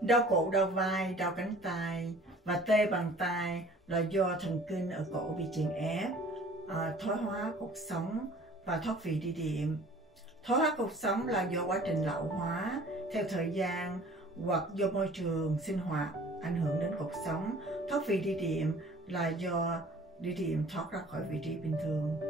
Đau cổ, đau vai, đau cánh tay và tê bàn tay là do thần kinh ở cổ bị chèn ép, thoái hóa cột sống và thoát vị đĩa đệm. Thoái hóa cột sống là do quá trình lão hóa theo thời gian hoặc do môi trường sinh hoạt ảnh hưởng đến cột sống. Thoát vị đĩa đệm là do đĩa đệm thoát ra khỏi vị trí bình thường.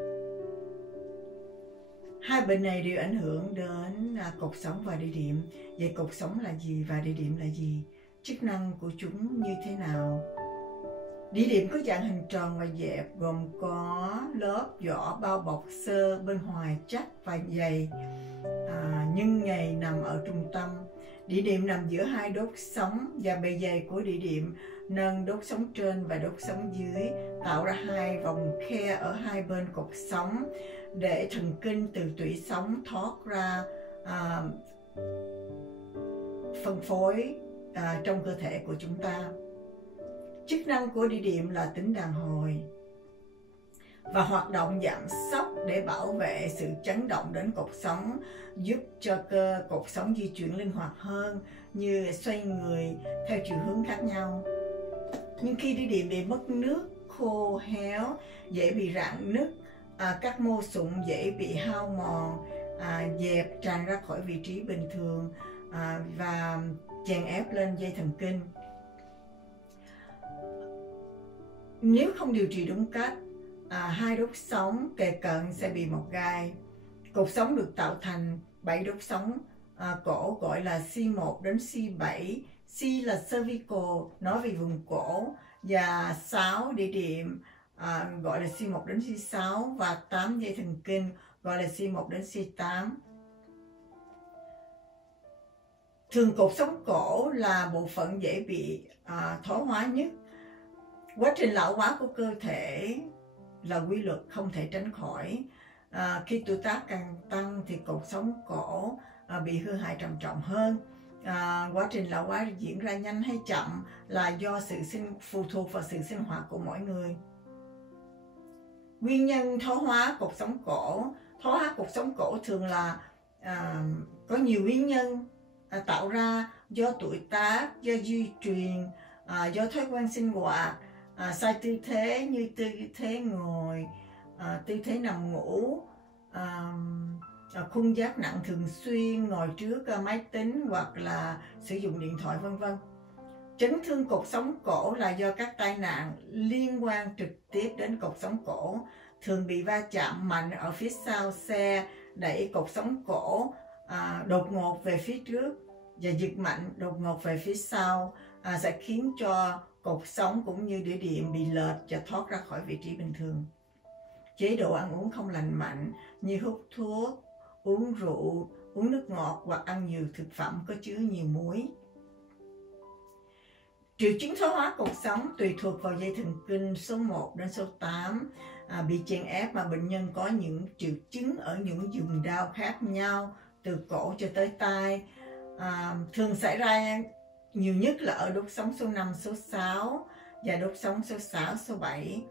Hai bệnh này đều ảnh hưởng đến cột sống và đĩa đệm. Vậy cột sống là gì và đĩa đệm là gì? Chức năng của chúng như thế nào? Đĩa đệm có dạng hình tròn và dẹp, gồm có lớp vỏ bao bọc xơ bên ngoài chắc và dày, nhưng nhầy nằm ở trung tâm. Đĩa đệm nằm giữa hai đốt sống và bề dày của đĩa đệm nâng đốt sống trên và đốt sống dưới, tạo ra hai vòng khe ở hai bên cột sống để thần kinh từ tủy sống thoát ra phân phối trong cơ thể của chúng ta. Chức năng của đĩa đệm là tính đàn hồi và hoạt động giảm sóc để bảo vệ sự chấn động đến cột sống, giúp cho cơ cột sống di chuyển linh hoạt hơn như xoay người theo chiều hướng khác nhau. Nhưng khi đĩa đệm bị mất nước, khô héo, dễ bị rạn nứt, các mô sụn dễ bị hao mòn, dẹp tràn ra khỏi vị trí bình thường và chèn ép lên dây thần kinh. Nếu không điều trị đúng cách, hai đốt sống kề cận sẽ bị mọc gai. Cột sống được tạo thành 7 đốt sống cổ gọi là C1 đến C7. C là cervical, nói về vùng cổ, và 6 đĩa đệm gọi là C1 đến C6 và 8 dây thần kinh gọi là C1 đến C8. Thường cột sống cổ là bộ phận dễ bị thoái hóa nhất. Quá trình lão hóa của cơ thể là quy luật không thể tránh khỏi. Khi tuổi tác càng tăng thì cột sống cổ bị hư hại trầm trọng hơn. Quá trình lão hóa diễn ra nhanh hay chậm là do phụ thuộc vào sự sinh hoạt của mỗi người. Nguyên nhân thoái hóa cột sống cổ. Thoái hóa cột sống cổ thường là có nhiều nguyên nhân tạo ra do tuổi tác, do di truyền, do thói quen sinh hoạt, sai tư thế như tư thế ngồi, tư thế nằm ngủ, khung giác nặng thường xuyên, ngồi trước máy tính hoặc là sử dụng điện thoại vân vân. Chấn thương cột sống cổ là do các tai nạn liên quan trực tiếp đến cột sống cổ, thường bị va chạm mạnh ở phía sau xe, đẩy cột sống cổ đột ngột về phía trước và giật mạnh đột ngột về phía sau sẽ khiến cho cột sống cũng như đĩa đệm bị lệch và thoát ra khỏi vị trí bình thường. Chế độ ăn uống không lành mạnh như hút thuốc, uống rượu, uống nước ngọt hoặc ăn nhiều thực phẩm có chứa nhiều muối. Triệu chứng thoái hóa cột sống tùy thuộc vào dây thần kinh số 1 đến số 8 bị chèn ép, mà bệnh nhân có những triệu chứng ở những vùng đau khác nhau từ cổ cho tới tai. Thường xảy ra nhiều nhất là ở đốt sống số 5, số 6 và đốt sống số 6, số 7.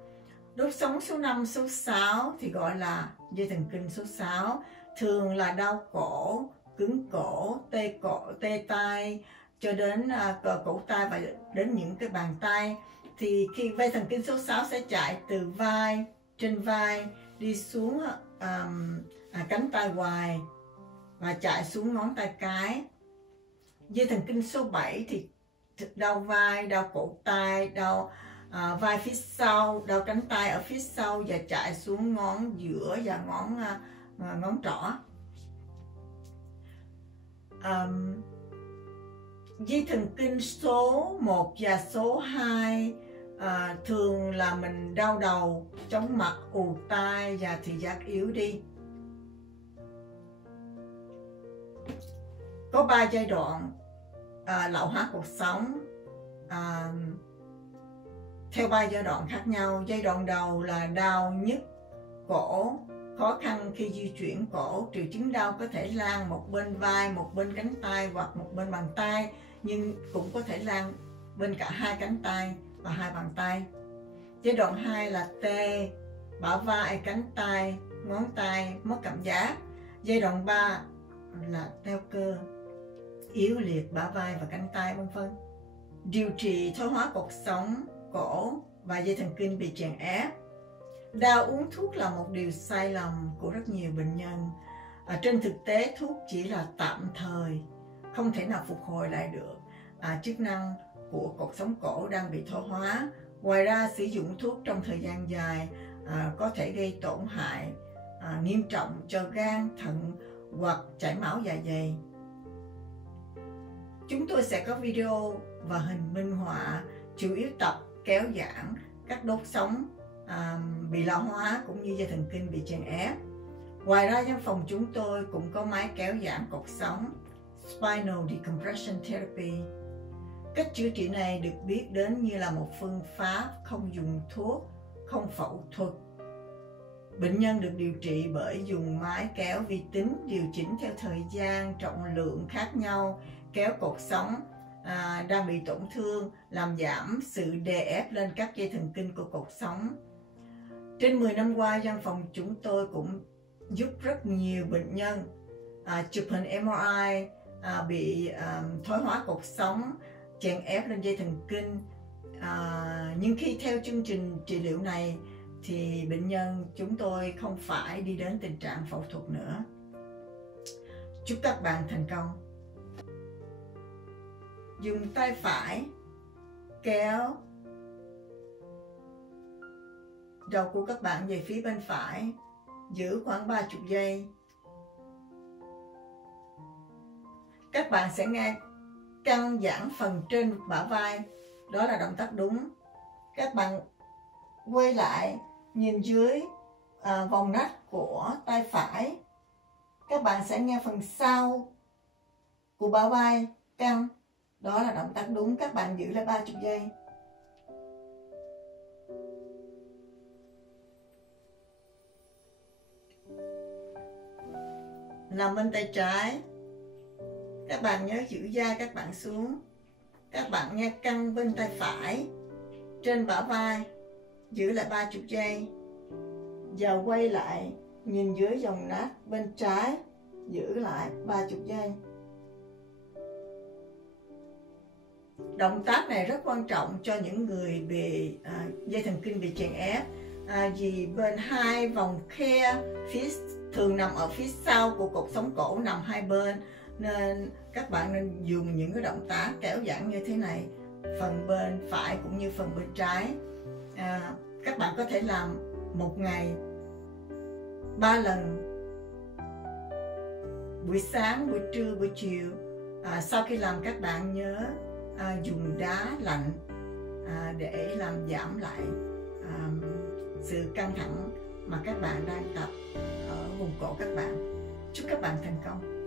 Đốt sống số 5, số 6 thì gọi là dây thần kinh số 6, thường là đau cổ, cứng cổ, tê tai cho đến cổ tay và đến những cái bàn tay. Thì khi dây thần kinh số 6 sẽ chạy từ vai, trên vai đi xuống cánh tay hoài và chạy xuống ngón tay cái. Dây thần kinh số 7 thì đau vai, đau cổ tay, đau vai phía sau, đau cánh tay ở phía sau và chạy xuống ngón giữa và ngón trỏ. Dây thần kinh số 1 và số 2 thường là mình đau đầu, chóng mặt, ù tai và thị giác yếu đi. Có 3 giai đoạn lão hóa cột sống theo 3 giai đoạn khác nhau. Giai đoạn đầu là đau nhức cổ, khó khăn khi di chuyển cổ. Triệu chứng đau có thể lan một bên vai, một bên cánh tay hoặc một bên bàn tay, nhưng cũng có thể lan bên cả hai cánh tay và hai bàn tay. Giai đoạn 2 là tê, bả vai, cánh tay, ngón tay, mất cảm giác. Giai đoạn 3 là teo cơ. yếu liệt bả vai và cánh tay vân vân. Điều trị thoái hóa cột sống, cổ và dây thần kinh bị chèn ép. Đau uống thuốc là một điều sai lầm của rất nhiều bệnh nhân. Trên thực tế thuốc chỉ là tạm thời, không thể nào phục hồi lại được chức năng của cột sống cổ đang bị thoái hóa. Ngoài ra sử dụng thuốc trong thời gian dài có thể gây tổn hại nghiêm trọng cho gan, thận hoặc chảy máu dạ dày. Chúng tôi sẽ có video và hình minh họa chủ yếu tập kéo giãn các đốt sống bị lão hóa cũng như dây thần kinh bị chèn ép. Ngoài ra trong phòng chúng tôi cũng có máy kéo giãn cột sống Spinal Decompression Therapy. Cách chữa trị này được biết đến như là một phương pháp không dùng thuốc, không phẫu thuật. Bệnh nhân được điều trị bởi dùng máy kéo vi tính điều chỉnh theo thời gian, trọng lượng khác nhau, kéo cột sống đang bị tổn thương, làm giảm sự đè ép lên các dây thần kinh của cột sống. Trên 10 năm qua, văn phòng chúng tôi cũng giúp rất nhiều bệnh nhân chụp hình MRI bị thoái hóa cột sống, chèn ép lên dây thần kinh. Nhưng khi theo chương trình trị liệu này thì bệnh nhân chúng tôi không phải đi đến tình trạng phẫu thuật nữa. Chúc các bạn thành công. Dùng tay phải kéo đầu của các bạn về phía bên phải, giữ khoảng 30 giây. Các bạn sẽ nghe căng giãn phần trên bả vai, đó là động tác đúng. Các bạn quay lại nhìn dưới vòng nách của tay phải, các bạn sẽ nghe phần sau của bả vai căng, đó là động tác đúng. Các bạn giữ lại 30 giây. Làm bên tay trái, các bạn nhớ giữ vai các bạn xuống. Các bạn nghe căng bên tay phải trên bả vai, giữ lại 30 giây. Và quay lại nhìn dưới vòng nách bên trái, giữ lại 30 giây. Động tác này rất quan trọng cho những người bị dây thần kinh bị chèn ép, vì bên hai vòng khe thường nằm ở phía sau của cột sống cổ, nằm hai bên, nên các bạn nên dùng những cái động tác kéo giãn như thế này, phần bên phải cũng như phần bên trái. Các bạn có thể làm một ngày 3 lần, buổi sáng, buổi trưa, buổi chiều. Sau khi làm các bạn nhớ dùng đá lạnh để làm giảm lại sự căng thẳng mà các bạn đang tập ở vùng cổ các bạn. Chúc các bạn thành công.